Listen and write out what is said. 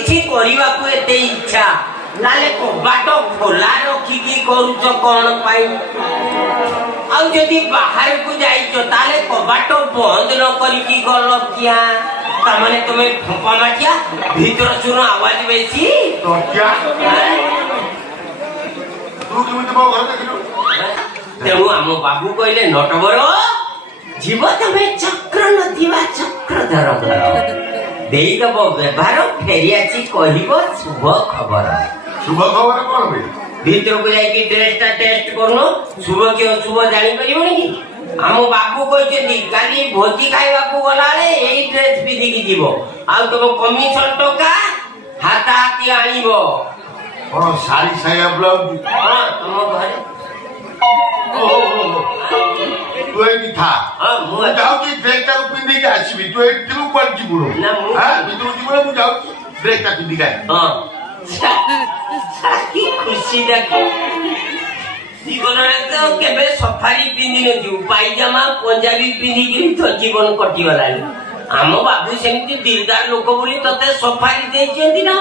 କିଛି କରିବାକୁ ଏତେ ଇଚ୍ଛା ନାଲେ କବାଟ ଖୋଲା ରଖିକି କରୁଛ କଣ ପାଇଁ? ଆଉ ଯଦି ବାହାରକୁ ଯାଇଛ ତାହେଲେ କବାଟ ବନ୍ଦ ନ କରିକି ଗଲ କିଆ? ତାମାନେ ତୁମେ ଫମ୍ପା ମାଠିଆ ଭିତର ଶୁଣ ଆୱାଜ ବେଶୀ। ତେଣୁ ଆମ ବାବୁ କହିଲେ ନଟବର ଯିବ ତମେ ଚକ୍ର ନଥିବା ଚକ୍ରଧର ଘର ଦେଇଦବ ବ୍ୟବହାର ଫେରି ଆସି କହିବ ଶୁଭ ଖବର। ଶୁଭ ଖବର କଣ ବେ? ଭିତରକୁ ଯାଇକି ଡ୍ରେସଟା ଟେଷ୍ଟ କରୁନ, ଶୁଭ କି ଅଶୁଭ ଜାଣିପାରିବନି କି? ଆମ ବାବୁ କହିଛନ୍ତି କାଲି ଭୋଜି ଖାଇବାକୁ ଗଲାବେଳେ ଏଇ ଡ୍ରେସ ପିନ୍ଧିକି ଯିବ, ଆଉ ତମ କମିଶନ ଟଙ୍କା ହାତା ହାତି ଆଣିବ। କଣ ଶାଢୀ ସାୟା ବ୍ଲାଉଜ? ହଁ ତମ ଘରେ ତୁ ଏଇଠି ଥା, ମୁଁ ଯାଉଛି ଡ୍ରେସଟାକୁ ପିନ୍ଧିକି ଆସିବି। ତୁ ଏଇଠି ଥିବୁ କୁଆଡେ ଯିବୁ? ଭିତରକୁ ଯିବୁ ନା? ମୁଁ ଯାଉଛି ଡ୍ରେସଟା ପିନ୍ଧିକି ଆସିବି। କି ଖୁସି ଦେଖ, ଜୀବନରେ ତ କେବେ ସଫାରି ପିନ୍ଧି ନଥିବୁ, ପାଇଜାମା ପଞ୍ଜାବୀ ପିନ୍ଧିକିରି ତ ଜୀବନ କଟିଗଲାଣି। ଆମ ବାବୁ ସେମିତି ଦିଲଦାର ଲୋକ ବୋଲି ତତେ ସଫାରି ଦେଇଛନ୍ତି ନା।